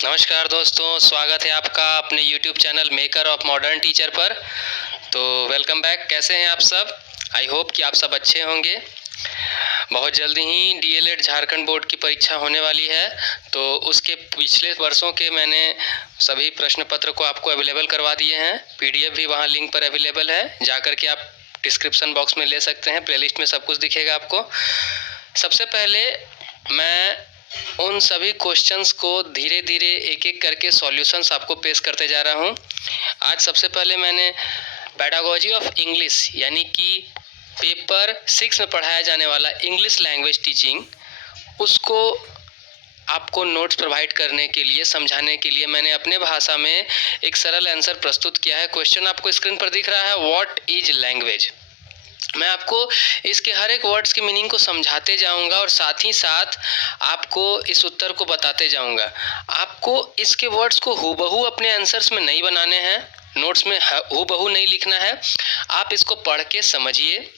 नमस्कार दोस्तों, स्वागत है आपका अपने YouTube channel maker of modern teacher पर। तो वेलकम बैक। कैसे हैं आप सब? आई होप कि आप सब अच्छे होंगे। बहुत जल्दी ही डीएलएड झारखंड बोर्ड की परीक्षा होने वाली है, तो उसके पिछले वर्षों के मैंने सभी प्रश्न पत्र को आपको अवेलेबल करवा दिए हैं। पीडीएफ भी वहाँ लिंक पर अवेलेबल है, जाकर के आप डिस्क्रिप्शन बॉक्स में ले सकते हैं। प्लेलिस्ट में सब कुछ दिखेगा आपको। सबसे पहले मैं उन सभी क्वेश्चंस को धीरे धीरे एक एक करके सॉल्यूशंस आपको पेश करते जा रहा हूँ। आज सबसे पहले मैंने पेडागोजी ऑफ इंग्लिश यानी कि पेपर 6 में पढ़ाया जाने वाला इंग्लिश लैंग्वेज टीचिंग, उसको आपको नोट्स प्रोवाइड करने के लिए, समझाने के लिए मैंने अपने भाषा में एक सरल आंसर प्रस्तुत किया है। क्वेश्चन आपको स्क्रीन पर दिख रहा है, व्हाट इज लैंग्वेज। मैं आपको इसके हर एक वर्ड्स के मीनिंग को समझाते जाऊंगा और साथ ही साथ आपको इस उत्तर को बताते जाऊंगा। आपको इसके वर्ड्स को हूबहू अपने आंसर्स में नहीं बनाने हैं, नोट्स में हूबहू नहीं लिखना है। आप इसको पढ़ के समझिए।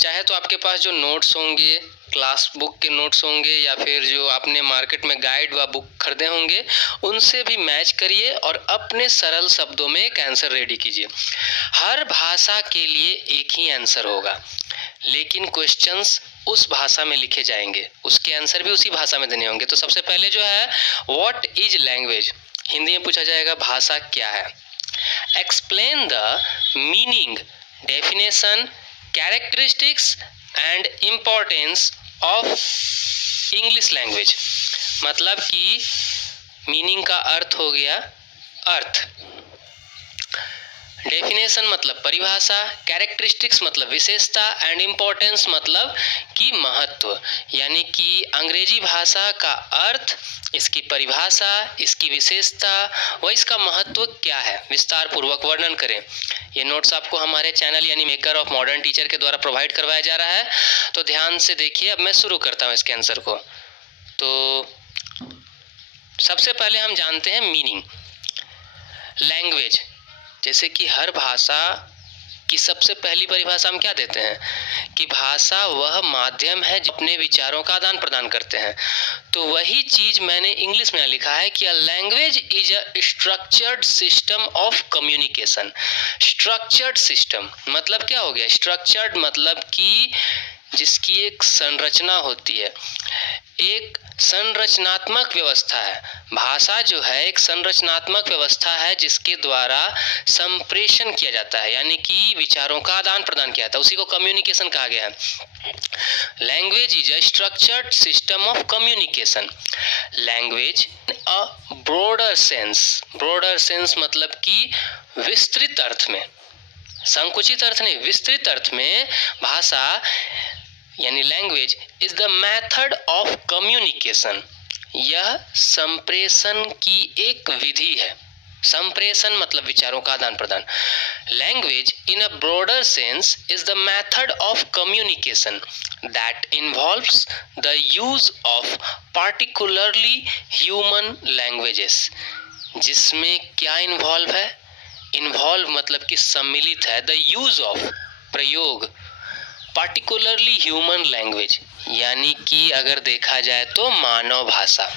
चाहे तो आपके पास जो नोट्स होंगे, क्लास बुक के नोट्स होंगे, या फिर जो आपने मार्केट में गाइड व बुक खरीदे होंगे, उनसे भी मैच करिए और अपने सरल शब्दों में एक आंसर रेडी कीजिए। हर भाषा के लिए एक ही आंसर होगा, लेकिन क्वेश्चंस उस भाषा में लिखे जाएंगे, उसके आंसर भी उसी भाषा में देने होंगे। तो सबसे पहले जो है, व्हाट इज लैंग्वेज, हिंदी में पूछा जाएगा भाषा क्या है। Explain the meaning, definition, characteristics and importance of English language. मतलब कि मीनिंग का अर्थ हो गया अर्थ, डेफिनेशन मतलब परिभाषा, कैरेक्टरिस्टिक्स मतलब विशेषता, एंड इम्पोर्टेंस मतलब कि महत्व। यानी कि अंग्रेजी भाषा का अर्थ, इसकी परिभाषा, इसकी विशेषता व इसका महत्व क्या है, विस्तार पूर्वक वर्णन करें। ये नोट्स आपको हमारे चैनल यानी मेकर ऑफ मॉडर्न टीचर के द्वारा प्रोवाइड करवाया जा रहा है। तो ध्यान से देखिए। अब मैं शुरू करता हूँ इसके आंसर को। तो सबसे पहले हम जानते हैं मीनिंग। लैंग्वेज, जैसे कि हर भाषा की सबसे पहली परिभाषा हम क्या देते हैं कि भाषा वह माध्यम है जो अपने विचारों का आदान प्रदान करते हैं। तो वही चीज मैंने इंग्लिश में लिखा है कि a language is a structured system of communication. Structured system मतलब क्या हो गया? स्ट्रक्चर्ड मतलब कि जिसकी एक संरचना होती है, एक संरचनात्मक व्यवस्था है। भाषा जो है एक संरचनात्मक व्यवस्था है जिसके द्वारा संप्रेषण किया जाता है, यानी कि विचारों का आदान प्रदान किया जाता है, उसी को कम्युनिकेशन कहा गया है। Language is a structured system of communication. Language a broader sense, broader sense मतलब कि विस्तृत अर्थ में, संकुचित अर्थ नहीं, विस्तृत अर्थ में भाषा यानी language is the method of communication. यह संप्रेषण की एक विधि है। संप्रेषण मतलब विचारों का आदान प्रदान। Language in a broader sense is the method of communication that involves the use of particularly human languages. जिसमें क्या इन्वॉल्व है? इन्वॉल्व मतलब कि सम्मिलित है, द यूज ऑफ प्रयोग, पार्टिकुलरली ह्यूमन लैंग्वेज यानी कि अगर देखा जाए तो मानव भाषा।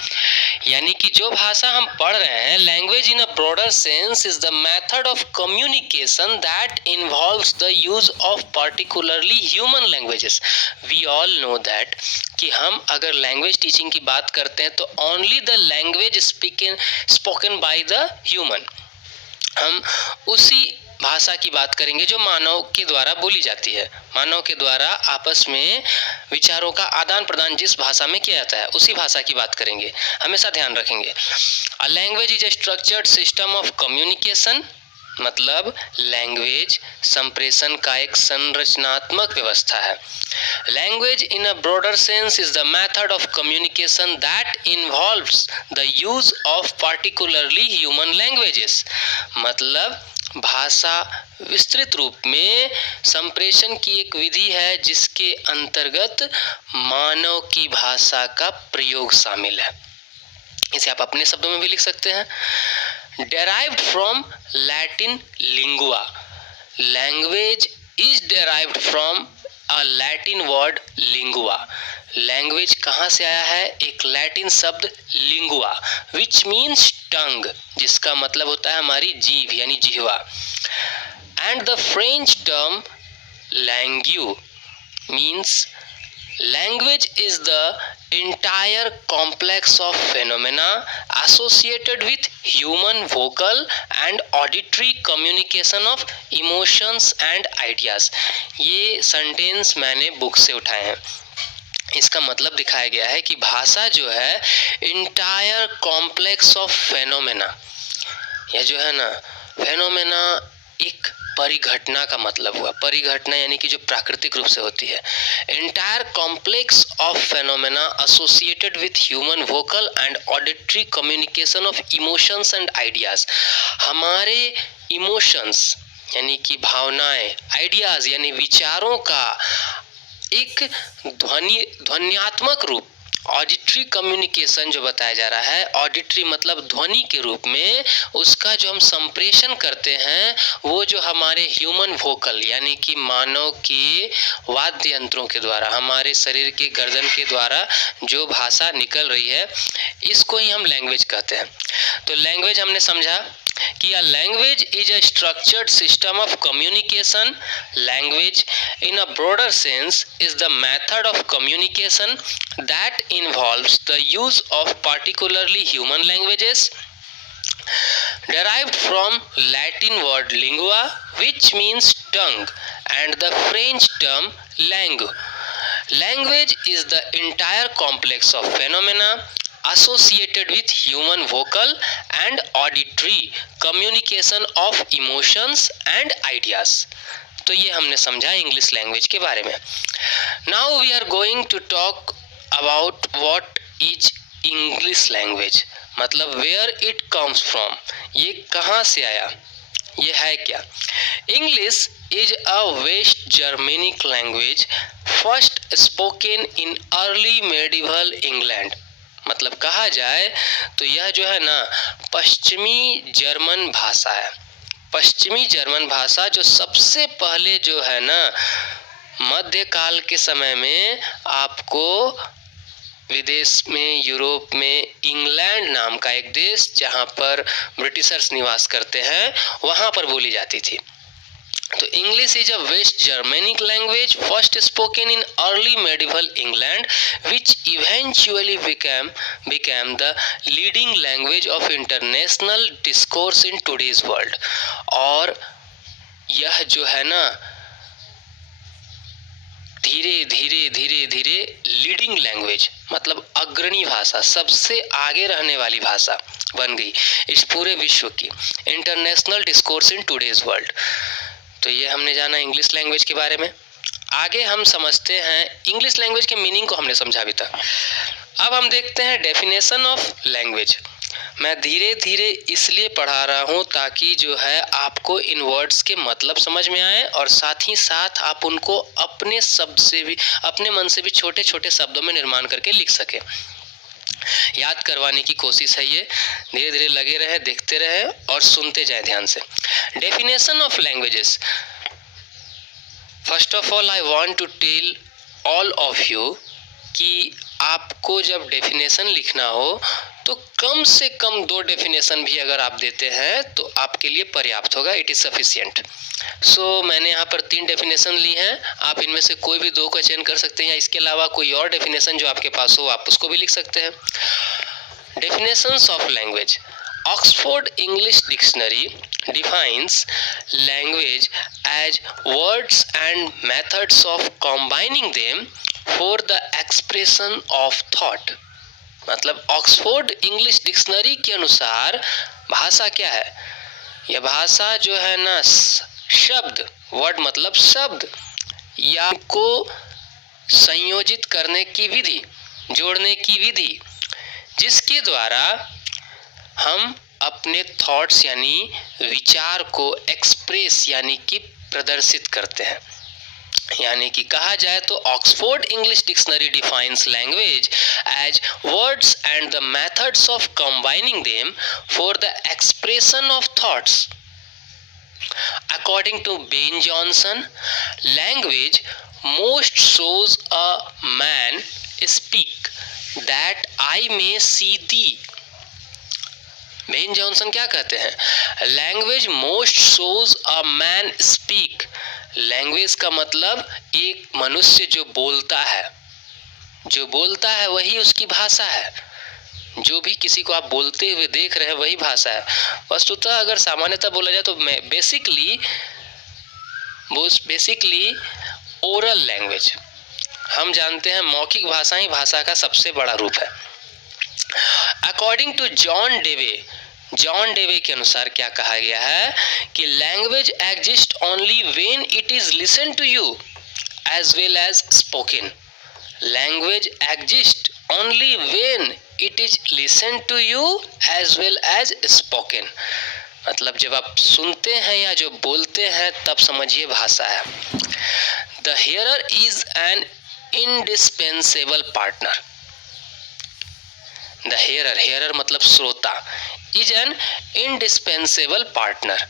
यानी कि जो भाषा हम पढ़ रहे हैं, language in a broader sense is the method of communication that involves the use of particularly human languages. We all know that कि हम अगर लैंग्वेज टीचिंग की बात करते हैं तो only the language spoken by the human, हम उसी भाषा की बात करेंगे जो मानव के द्वारा बोली जाती है। मानव के द्वारा आपस में विचारों का आदान प्रदान जिस भाषा में किया जाता है, उसी भाषा की बात करेंगे, हमेशा ध्यान रखेंगे। A language is a structured system of communication मतलब लैंग्वेज संप्रेषण का एक संरचनात्मक व्यवस्था है। Language in a broader sense is the method of communication that involves the use of particularly human languages. मतलब भाषा विस्तृत रूप में संप्रेषण की एक विधि है जिसके अंतर्गत मानव की भाषा का प्रयोग शामिल है। इसे आप अपने शब्दों में भी लिख सकते हैं। derived from Latin lingua, language is derived from a Latin word lingua. Language कहाँ से आया है? एक लैटिन शब्द लिंगुआ विच मीन्स टंग, जिसका मतलब होता है हमारी जीभ यानी जिह्वा। एंड द फ्रेंच टर्म लैंग्यू means language is the entire complex of phenomena associated with human vocal and auditory communication of emotions and ideas। ये सेंटेंस मैंने बुक से उठाए हैं। इसका मतलब दिखाया गया है कि भाषा जो है इंटायर कॉम्प्लेक्स ऑफ फेनोमेना, यह जो है ना फेनोमेना एक परिघटना का मतलब हुआ। परिघटना यानी कि जो प्राकृतिक रूप से होती है। Entire complex of phenomena associated with human vocal and auditory communication of emotions and ideas. हमारे इमोशंस यानी कि भावनाएं, आइडियाज यानी विचारों का एक ध्वन्यात्मक रूप, ऑडिटरी कम्युनिकेशन जो बताया जा रहा है, ऑडिटरी मतलब ध्वनि के रूप में, उसका जो हम संप्रेषण करते हैं वो जो हमारे ह्यूमन वोकल यानी कि मानव के वाद्य यंत्रों के द्वारा, हमारे शरीर के गर्दन के द्वारा जो भाषा निकल रही है, इसको ही हम लैंग्वेज कहते हैं। तो लैंग्वेज हमने समझा कि a language is a structured system of communication. Language in a broader sense is the method of communication that involves the use of particularly human languages derived from Latin word lingua which means tongue and the French term langue. Language is the entire complex of phenomena associated with human vocal and auditory communication of emotions and ideas। तो ये हमने समझा English language के बारे में। Now we are going to talk about what is English language, मतलब where it comes from, ये कहाँ से आया, ये है क्या। English is a West Germanic language first spoken in early medieval England। मतलब कहा जाए तो यह जो है ना पश्चिमी जर्मन भाषा है। पश्चिमी जर्मन भाषा जो सबसे पहले जो है ना मध्यकाल के समय में आपको विदेश में, यूरोप में, इंग्लैंड नाम का एक देश जहाँ पर ब्रिटिशर्स निवास करते हैं, वहाँ पर बोली जाती थी। तो English is a West Germanic language first spoken in early medieval England which eventually became the leading language of international discourse in today's world. और यह जो है ना धीरे धीरे लीडिंग लैंग्वेज मतलब अग्रणी भाषा, सबसे आगे रहने वाली भाषा बन गई इस पूरे विश्व की, international discourse in today's world. तो ये हमने जाना इंग्लिश लैंग्वेज के बारे में। आगे हम समझते हैं इंग्लिश लैंग्वेज के मीनिंग को हमने समझा अभी तक। अब हम देखते हैं डेफिनेशन ऑफ लैंग्वेज। मैं धीरे धीरे इसलिए पढ़ा रहा हूँ ताकि जो है आपको इन वर्ड्स के मतलब समझ में आए और साथ ही साथ आप उनको अपने शब्द से भी, अपने मन से भी छोटे छोटे शब्दों में निर्माण करके लिख सके। याद करवाने की कोशिश है ये, धीरे धीरे लगे रहे, देखते रहे और सुनते जाए ध्यान से। Definition of languages. First of all I want to tell all of you कि आपको जब डेफिनेशन लिखना हो तो कम से कम 2 डेफिनेशन भी अगर आप देते हैं तो आपके लिए पर्याप्त होगा, इट इज सफिशिएंट। सो मैंने यहाँ पर 3 डेफिनेशन ली हैं, आप इनमें से कोई भी 2 का चयन कर सकते हैं या इसके अलावा कोई और डेफिनेशन जो आपके पास हो आप उसको भी लिख सकते हैं। Definitions of language. Oxford English dictionary defines language as words and methods of combining them for the expression of thought। मतलब ऑक्सफोर्ड इंग्लिश डिक्शनरी के अनुसार भाषा क्या है? यह भाषा जो है ना शब्द, वर्ड मतलब शब्द, या को संयोजित करने की विधि, जोड़ने की विधि, जिसके द्वारा हम अपने थॉट्स यानी विचार को एक्सप्रेस यानी कि प्रदर्शित करते हैं। यानी कि कहा जाए तो Oxford English dictionary defines language as words and the methods of combining them for the expression of thoughts. According to Ben Jonson, language most shows a man speak that I may see thee. Ben Jonson क्या कहते हैं? Language most shows a man speak. Language का मतलब एक मनुष्य जो बोलता है वही उसकी भाषा है। जो भी किसी को आप बोलते हुए देख रहे हैं वही भाषा है। वस्तुतः अगर सामान्यतः बोला जाए तो बेसिकली ओरल लैंग्वेज, हम जानते हैं मौखिक भाषा ही भाषा का सबसे बड़ा रूप है। अकॉर्डिंग टू जॉन डेवे के अनुसार क्या कहा गया है कि language exist only when it is listen to you as well as spoken. Language exist only when it is listen to you as well as spoken. मतलब जब आप सुनते हैं या जो बोलते हैं तब समझिए भाषा है। The hearer is an indispensable partner. The hearer मतलब श्रोता, इज एन इंडिस्पेंसेबल पार्टनर।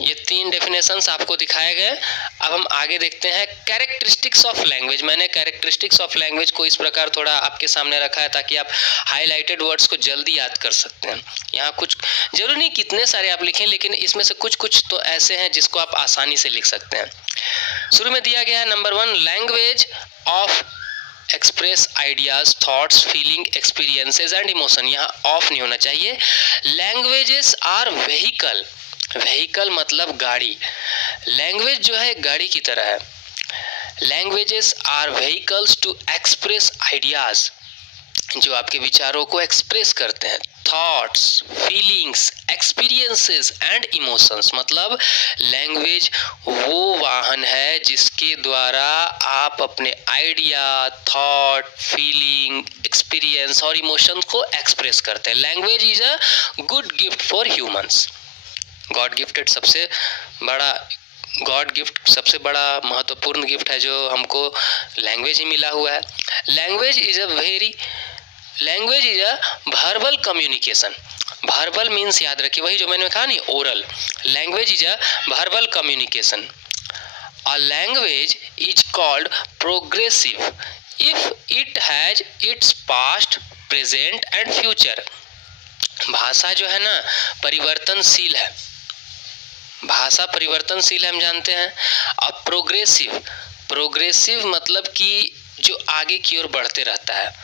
ये 3 डेफिनेशंस आपको दिखाए गए। अब हम आगे देखते हैं कैरेक्टरिस्टिक्स ऑफ लैंग्वेज। मैंने कैरेक्टरिस्टिक्स ऑफ लैंग्वेज को इस प्रकार थोड़ा आपके सामने रखा है ताकि आप हाईलाइटेड वर्ड्स को जल्दी याद कर सकते हैं। यहाँ कुछ जरूरी नहीं कितने सारे आप लिखें, लेकिन इसमें से कुछ तो ऐसे हैं जिसको आप आसानी से लिख सकते हैं। शुरू में दिया गया है number 1, language of express ideas, thoughts, feeling, experiences and emotion. यहाँ ऑफ नहीं होना चाहिए। Languages are vehicle. व्हीकल मतलब गाड़ी। लैंग्वेज जो है गाड़ी की तरह है। Languages are vehicles to express ideas, जो आपके विचारों को एक्सप्रेस करते हैं। Thoughts, feelings, experiences and emotions, मतलब लैंग्वेज वो वाहन है जिसके द्वारा आप अपने आइडिया, थॉट, फीलिंग, एक्सपीरियंस और इमोशंस को एक्सप्रेस करते हैं। Language is a good gift for humans. God gift सबसे बड़ा महत्वपूर्ण गिफ्ट है जो हमको लैंग्वेज ही मिला हुआ है। Language is a verbal communication. Verbal means याद रखिए वही जो मैंने कहा नहीं, oral. Language is a verbal communication. A language is called progressive if it has its past, present and future. भाषा जो है ना परिवर्तनशील है। भाषा परिवर्तनशील है, हम जानते हैं। अब प्रोग्रेसिव मतलब कि जो आगे की ओर बढ़ते रहता है,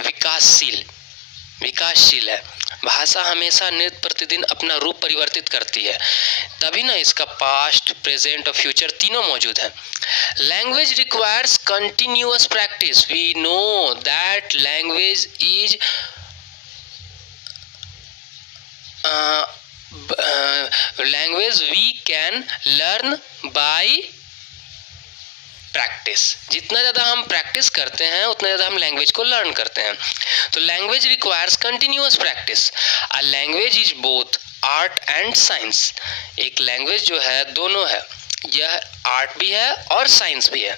विकासशील है। भाषा हमेशा नित्य प्रतिदिन अपना रूप परिवर्तित करती है, तभी ना इसका पास्ट, प्रेजेंट और फ्यूचर तीनों मौजूद है। Language requires continuous practice. We know that language is language we can learn by practice. जितना ज़्यादा हम प्रैक्टिस करते हैं उतना ज़्यादा हम लैंग्वेज को लर्न करते हैं। तो language requires continuous practice. A language is both art and science. एक लैंग्वेज जो है दोनों है, यह आर्ट भी है और साइंस भी है।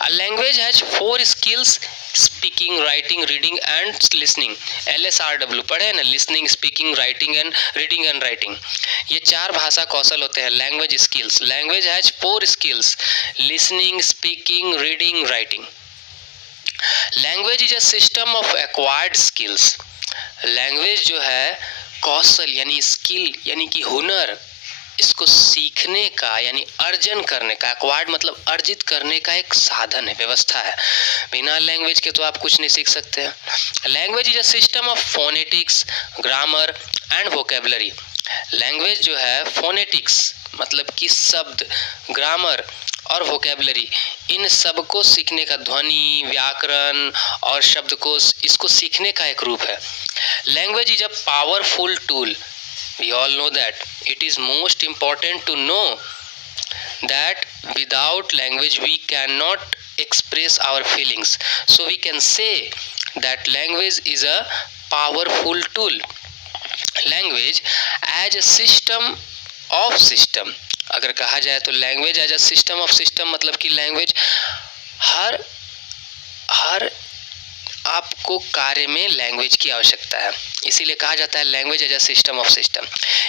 A language has 4 skills, speaking, writing, reading and listening. LSRW पढ़े ना, listening, speaking, writing and reading and writing. ये 4 भाषा कौशल होते हैं language skills. Language has 4 skills, listening, speaking, reading, writing. Language is a system of acquired skills. Language जो है कौशल यानी skill यानी कि हुनर, इसको सीखने का यानी अर्जन करने का, एक्वायर्ड मतलब अर्जित करने का एक साधन है, व्यवस्था है। बिना लैंग्वेज के तो आप कुछ नहीं सीख सकते हैं। Language is a system of phonetics, grammar and vocabulary. Language जो है फोनेटिक्स मतलब कि शब्द, ग्रामर और वोकेबलरी, इन सब को सीखने का, ध्वनि, व्याकरण और शब्दकोश, इसको सीखने का एक रूप है। Language is a powerful tool. We all know that it is most important to know that without language we cannot express our feelings. So we can say that language is a powerful tool. Language as a system of system. अगर कहा जाए तो language as a system of system मतलब कि language हर आपको कार्य में language की आवश्यकता है, इसीलिए कहा जाता है language as a system of system.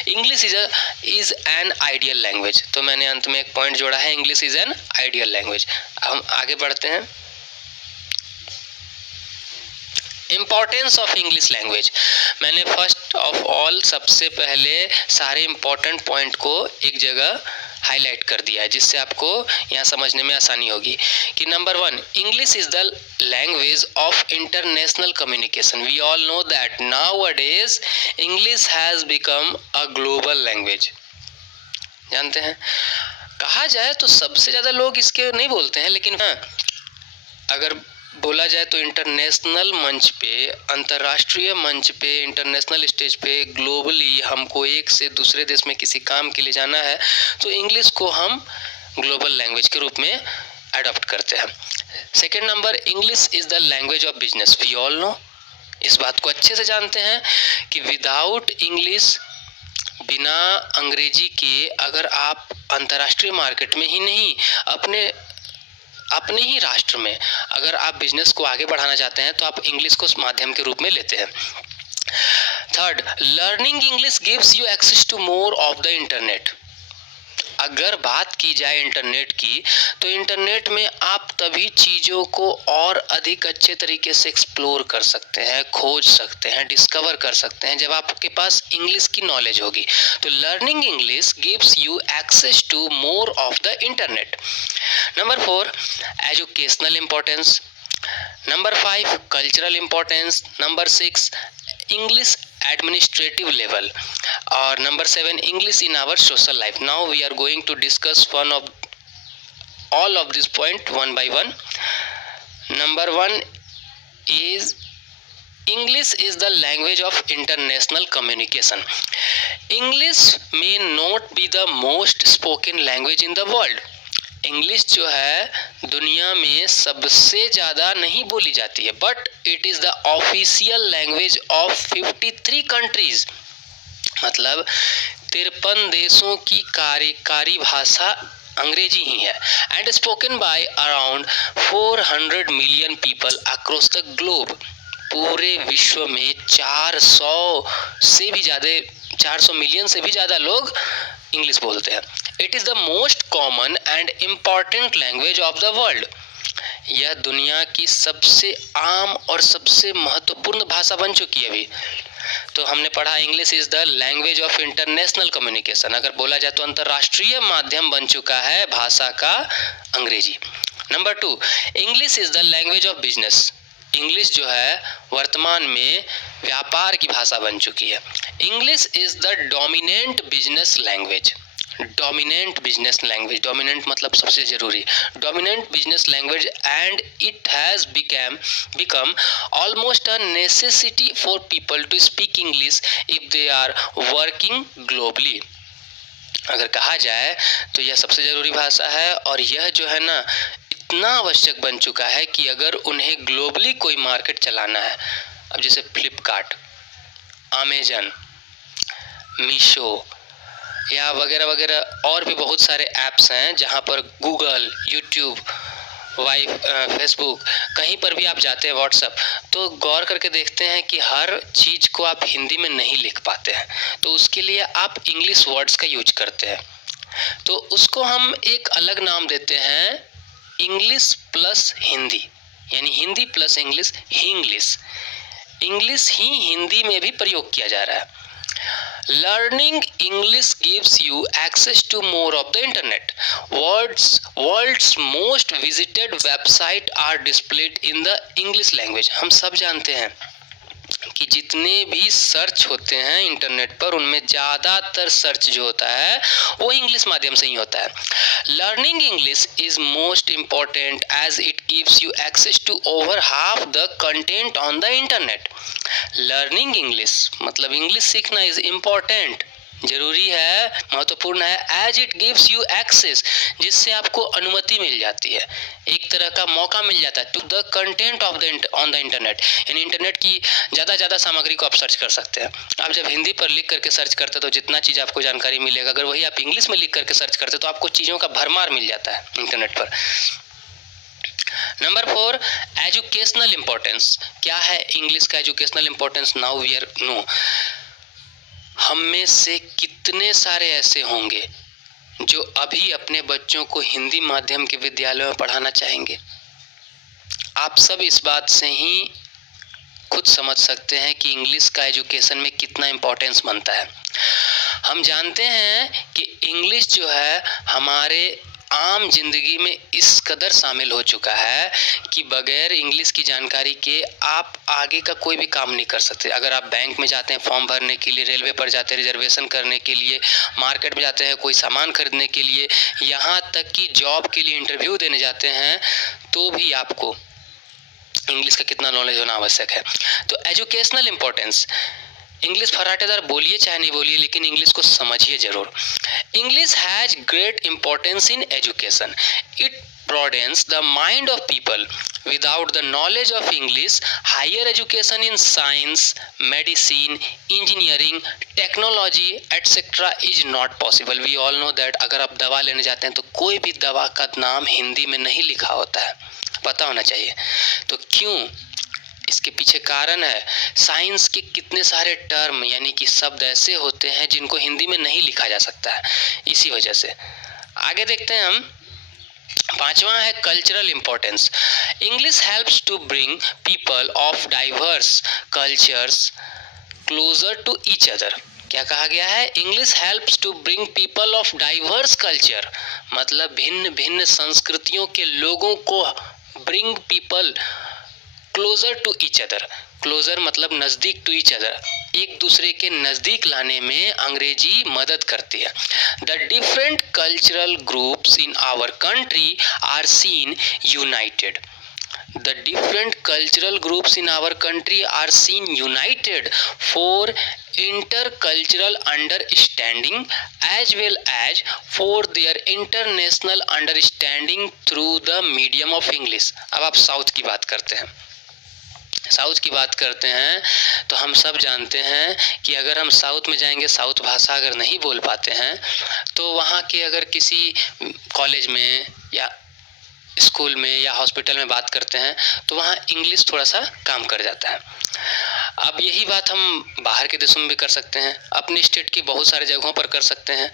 English is an ideal language. तो मैंने अंत में एक पॉइंट जोड़ा है, English is an ideal language. हम आगे बढ़ते हैं। Importance of English language. मैंने फर्स्ट ऑफ ऑल सबसे पहले सारे इम्पॉर्टेंट पॉइंट को एक जगह हाईलाइट कर दिया है, जिससे आपको यहाँ समझने में आसानी होगी कि number 1, English is the language of international communication. We all know that nowadays English has become a global language. जानते हैं, कहा जाए तो सबसे ज़्यादा लोग इसके नहीं बोलते हैं, लेकिन हाँ, अगर बोला जाए तो इंटरनेशनल मंच पे, अंतर्राष्ट्रीय मंच पे, इंटरनेशनल स्टेज पे ग्लोबली हमको एक से दूसरे देश में किसी काम के लिए जाना है तो इंग्लिश को हम ग्लोबल लैंग्वेज के रूप में अडॉप्ट करते हैं। Second number, English is the language of business. We all know, इस बात को अच्छे से जानते हैं कि विदाउट इंग्लिश, बिना अंग्रेजी के, अगर आप अंतर्राष्ट्रीय मार्केट में ही नहीं, अपने ही राष्ट्र में अगर आप बिजनेस को आगे बढ़ाना चाहते हैं तो आप इंग्लिश को माध्यम के रूप में लेते हैं। Third, learning English gives you access to more of the internet. अगर बात की जाए इंटरनेट की, तो इंटरनेट में आप तभी चीज़ों को और अधिक अच्छे तरीके से एक्सप्लोर कर सकते हैं, खोज सकते हैं, डिस्कवर कर सकते हैं, जब आपके पास इंग्लिश की नॉलेज होगी। तो learning English gives you access to more of the internet. Number 4, educational importance. Number 5, cultural importance. Number 6, English administrative level, or number 7, English in our social life. Now we are going to discuss all of this point one by one. Number 1 is English is the language of international communication. English may not be the most spoken language in the world. English जो है दुनिया में सबसे ज़्यादा नहीं बोली जाती है, but it is the official language of 53 countries. मतलब 53 देशों की कार्यकारी भाषा अंग्रेजी ही है। And spoken by around 400 million people across the globe. पूरे विश्व में 400 मिलियन से भी ज़्यादा लोग इंग्लिश बोलते हैं। It is the most common and important language of the world. यह दुनिया की सबसे आम और सबसे महत्वपूर्ण भाषा बन चुकी है अभी। तो हमने पढ़ा English is the language of international communication. अगर बोला जाए तो अंतर्राष्ट्रीय माध्यम बन चुका है भाषा का अंग्रेजी। Number 2, English is the language of business. English जो है वर्तमान में व्यापार की भाषा बन चुकी है। English is the dominant business language. Dominant business language, dominant मतलब सबसे जरूरी, dominant business language, and it has become almost a necessity for people to speak English if they are working globally. अगर कहा जाए तो यह सबसे ज़रूरी भाषा है, और यह जो है ना इतना आवश्यक बन चुका है कि अगर उन्हें ग्लोबली कोई मार्केट चलाना है, अब जैसे फ्लिपकार्ट, अमेजन, मीशो या वगैरह वगैरह और भी बहुत सारे ऐप्स हैं जहाँ पर गूगल, यूट्यूब, फेसबुक, कहीं पर भी आप जाते हैं, व्हाट्सएप, तो गौर करके देखते हैं कि हर चीज़ को आप हिंदी में नहीं लिख पाते हैं, तो उसके लिए आप इंग्लिश वर्ड्स का यूज करते हैं। तो उसको हम एक अलग नाम देते हैं इंग्लिश प्लस हिंदी, यानी Hindi plus English, Hinglish. English ही हिंदी में भी प्रयोग किया जा रहा है। Learning English gives you access to more of the internet. World's most visited website are displayed in the English language. हम सब जानते हैं कि जितने भी सर्च होते हैं इंटरनेट पर, उनमें ज़्यादातर सर्च जो होता है वो इंग्लिश माध्यम से ही होता है। Learning English is most important as it gives you access to over half the content on the internet. Learning English मतलब इंग्लिश सीखना इज इम्पॉर्टेंट, जरूरी है, महत्वपूर्ण है, as it gives you access, जिससे आपको अनुमति मिल जाती है, एक तरह का मौका मिल जाता है, to the content of the on the internet, यानी इंटरनेट की ज़्यादा सामग्री को आप सर्च कर सकते हैं। आप जब हिंदी पर लिख करके सर्च करते हैं तो जितना चीज़ आपको जानकारी मिलेगा, अगर वही आप इंग्लिश में लिख करके सर्च करते तो आपको चीज़ों का भरमार मिल जाता है इंटरनेट पर। Number 4, educational importance. क्या है इंग्लिश का educational importance? Now we are know. हम में से कितने सारे ऐसे होंगे जो अभी अपने बच्चों को हिंदी माध्यम के विद्यालयों में पढ़ाना चाहेंगे? आप सब इस बात से ही खुद समझ सकते हैं कि इंग्लिश का एजुकेशन में कितना इम्पोर्टेंस बनता है। हम जानते हैं कि इंग्लिश जो है हमारे आम जिंदगी में इस कदर शामिल हो चुका है कि बगैर इंग्लिश की जानकारी के आप आगे का कोई भी काम नहीं कर सकते। अगर आप बैंक में जाते हैं फॉर्म भरने के लिए, रेलवे पर जाते हैं रिजर्वेशन करने के लिए, मार्केट में जाते हैं कोई सामान खरीदने के लिए, यहाँ तक कि जॉब के लिए इंटरव्यू देने जाते हैं, तो भी आपको इंग्लिश का कितना नॉलेज होना आवश्यक है। तो एजुकेशनल इंपॉर्टेंस, इंग्लिश फराटेदार बोलिए चाहे नहीं बोलिए, लेकिन इंग्लिश को समझिए जरूर। English has great importance in education. It broadens the mind of people. Without the knowledge of English, higher education in science, medicine, engineering, technology, etc. is not possible. We all know that अगर आप दवा लेने जाते हैं तो कोई भी दवा का नाम हिंदी में नहीं लिखा होता है, पता होना चाहिए। तो क्यों? इसके पीछे कारण है, साइंस के कितने सारे टर्म यानी कि शब्द ऐसे होते हैं जिनको हिंदी में नहीं लिखा जा सकता है, इसी वजह से। आगे देखते हैं हम। 5वां है cultural importance. English helps to bring people of diverse cultures closer to each other. क्या कहा गया है? English helps to bring people of diverse culture, मतलब भिन्न भिन्न संस्कृतियों के लोगों को bring people closer to each other. Closer मतलब नज़दीक, टू ईच अदर एक दूसरे के नज़दीक लाने में अंग्रेजी मदद करती है। The different cultural groups in our country are seen united. The different cultural groups in our country are seen united for intercultural understanding as well as for their international understanding through the medium of English। अब आप south की बात करते हैं, south की बात करते हैं तो हम सब जानते हैं कि अगर हम साउथ में जाएंगे, साउथ भाषा अगर नहीं बोल पाते हैं तो वहाँ के अगर किसी कॉलेज में या स्कूल में या हॉस्पिटल में बात करते हैं तो वहाँ इंग्लिश थोड़ा सा काम कर जाता है। अब यही बात हम बाहर के देशों में भी कर सकते हैं, अपने स्टेट की बहुत सारे जगहों पर कर सकते हैं।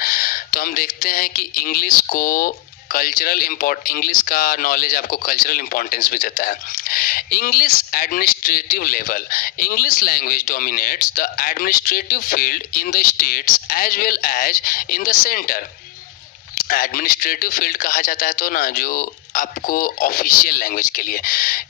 तो हम देखते हैं कि इंग्लिश को इंग्लिश का नॉलेज आपको कल्चरल इंपॉर्टेंस भी देता है। English administrative level. English language dominates the administrative field in the states as well as in the centre. Administrative field कहा जाता है तो ना, जो आपको ऑफिशियल लैंग्वेज के लिए,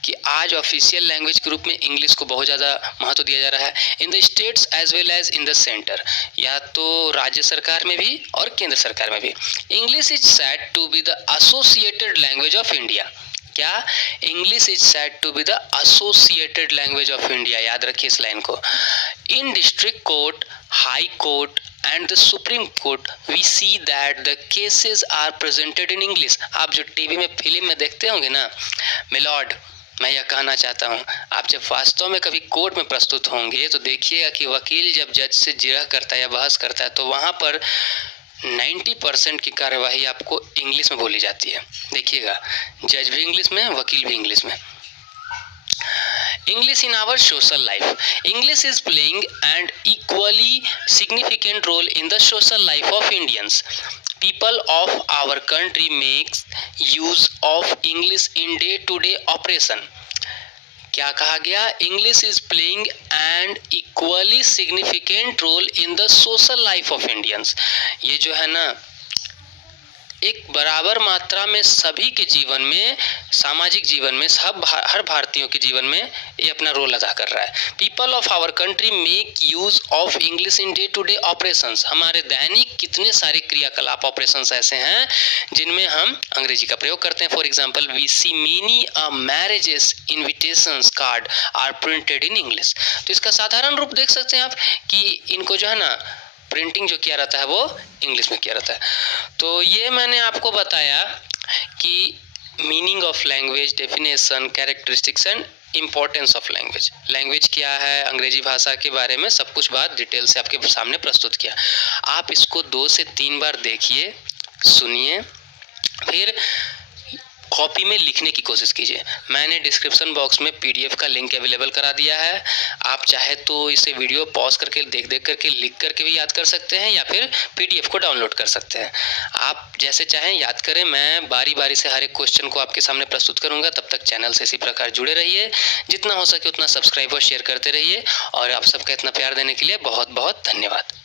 कि आज ऑफिशियल लैंग्वेज के रूप में इंग्लिश को बहुत ज़्यादा महत्व दिया जा रहा है। In the states as well as in the centre, या तो राज्य सरकार में भी और केंद्र सरकार में भी। English is said to be the associated language of India. क्या? English is said to be the associated language of India. याद रखिए इस लाइन को। In district court, high court and the Supreme Court we see that the cases are presented in English। आप जो TV में film में देखते होंगे ना, मिलॉर्ड, मैं यह कहना चाहता हूँ, आप जब वास्तव में कभी कोर्ट में प्रस्तुत होंगे तो देखिएगा कि वकील जब जज से जिरह करता है या बहस करता है तो वहाँ पर 90% की कार्यवाही आपको इंग्लिश में बोली जाती है। देखिएगा, जज भी इंग्लिश में, वकील भी इंग्लिश में। English in our social life. English is playing an equally significant role in the social life of Indians. People of our country make use of English in day-to-day operation. क्या कहा गया? English is playing an equally significant role in the social life of Indians। ये जो है ना, एक बराबर मात्रा में सभी के जीवन में, सामाजिक जीवन में, हर भारतीयों के जीवन में ये अपना रोल अदा कर रहा है। People of our country make use of English in day to day operations. हमारे दैनिक कितने सारे क्रियाकलाप, ऑपरेशंस ऐसे हैं जिनमें हम अंग्रेजी का प्रयोग करते हैं। For example, we see many marriages invitations card are printed in English. तो इसका साधारण रूप देख सकते हैं आप कि इनको जो है ना, प्रिंटिंग जो किया रहता है वो इंग्लिश में किया रहता है। तो ये मैंने आपको बताया कि meaning of language, definition, characteristics and importance of language. Language क्या है, अंग्रेजी भाषा के बारे में सब कुछ बात डिटेल से आपके सामने प्रस्तुत किया। आप इसको 2 से 3 बार देखिए, सुनिए, फिर कॉपी में लिखने की कोशिश कीजिए। मैंने डिस्क्रिप्शन बॉक्स में पीडीएफ का लिंक अवेलेबल करा दिया है। आप चाहे तो इसे वीडियो पॉज करके देख करके लिख करके भी याद कर सकते हैं या फिर पीडीएफ को डाउनलोड कर सकते हैं। आप जैसे चाहें याद करें। मैं बारी-बारी से हर एक क्वेश्चन को आपके सामने प्रस्तुत करूंगा। तब तक चैनल से इसी प्रकार जुड़े रहिए। जितना हो सके उतना सब्सक्राइब और शेयर करते रहिए और आप सबका इतना प्यार देने के लिए बहुत-बहुत धन्यवाद।